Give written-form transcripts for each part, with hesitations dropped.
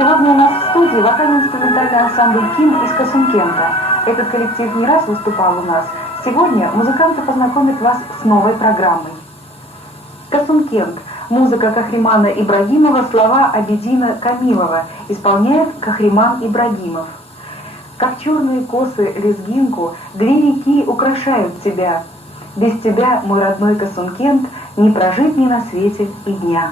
Сегодня у нас в студии вокально-инструментальный ансамбль «Ким» из Касымкента. Этот коллектив не раз выступал у нас. Сегодня музыканты познакомят вас с новой программой. Касымкент. Музыка Кахримана Ибрагимова, слова Абедина Камилова. Исполняет Кахриман Ибрагимов. Как черные косы лезгинку, две реки украшают тебя. Без тебя, мой родной Касымкент, не прожить ни на свете и дня.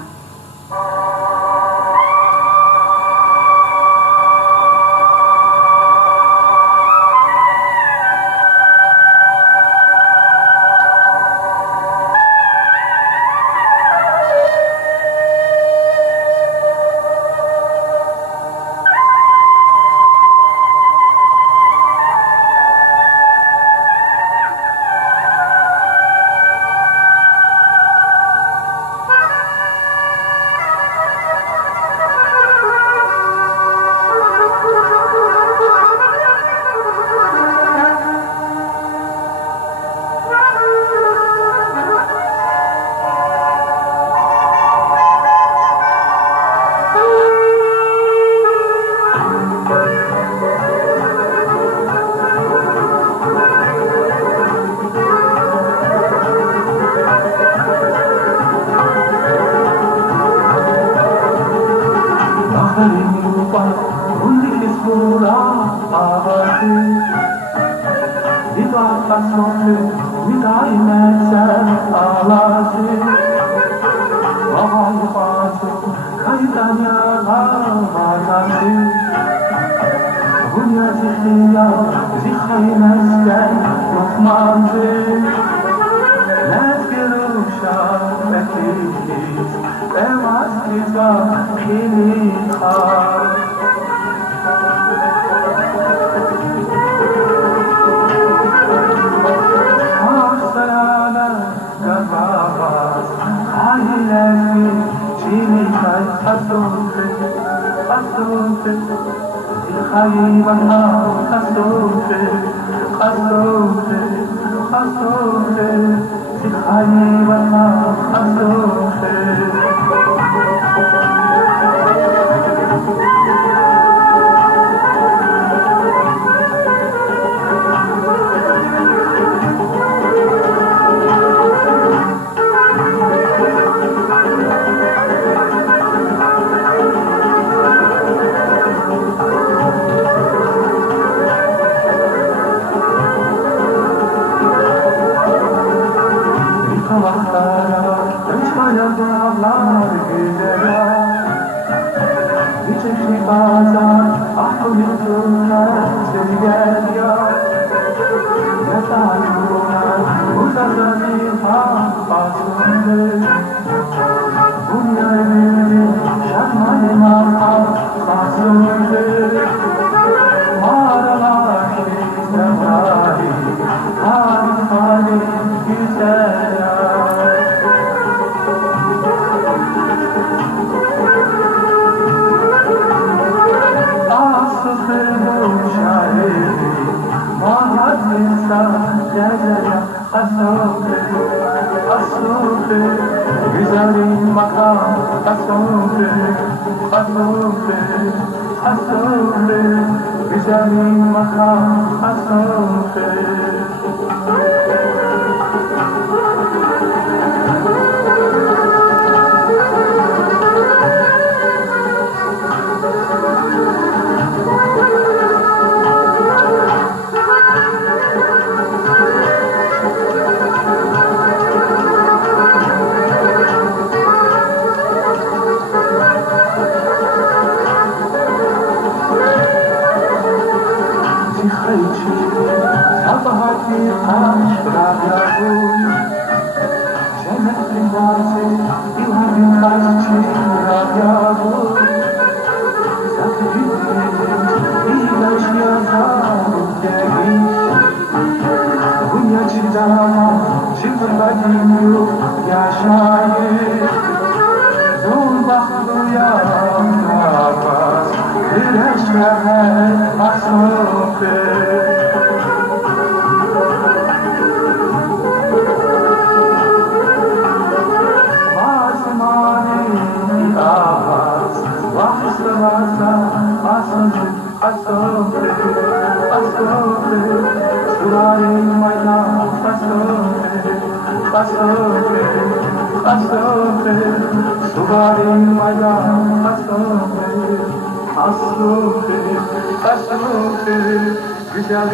Vahs Asofre, asofre, asofre, Suvari Maidan, asofre, asofre, asofre, Suvari Maidan, asofre, asofre, asofre, güzel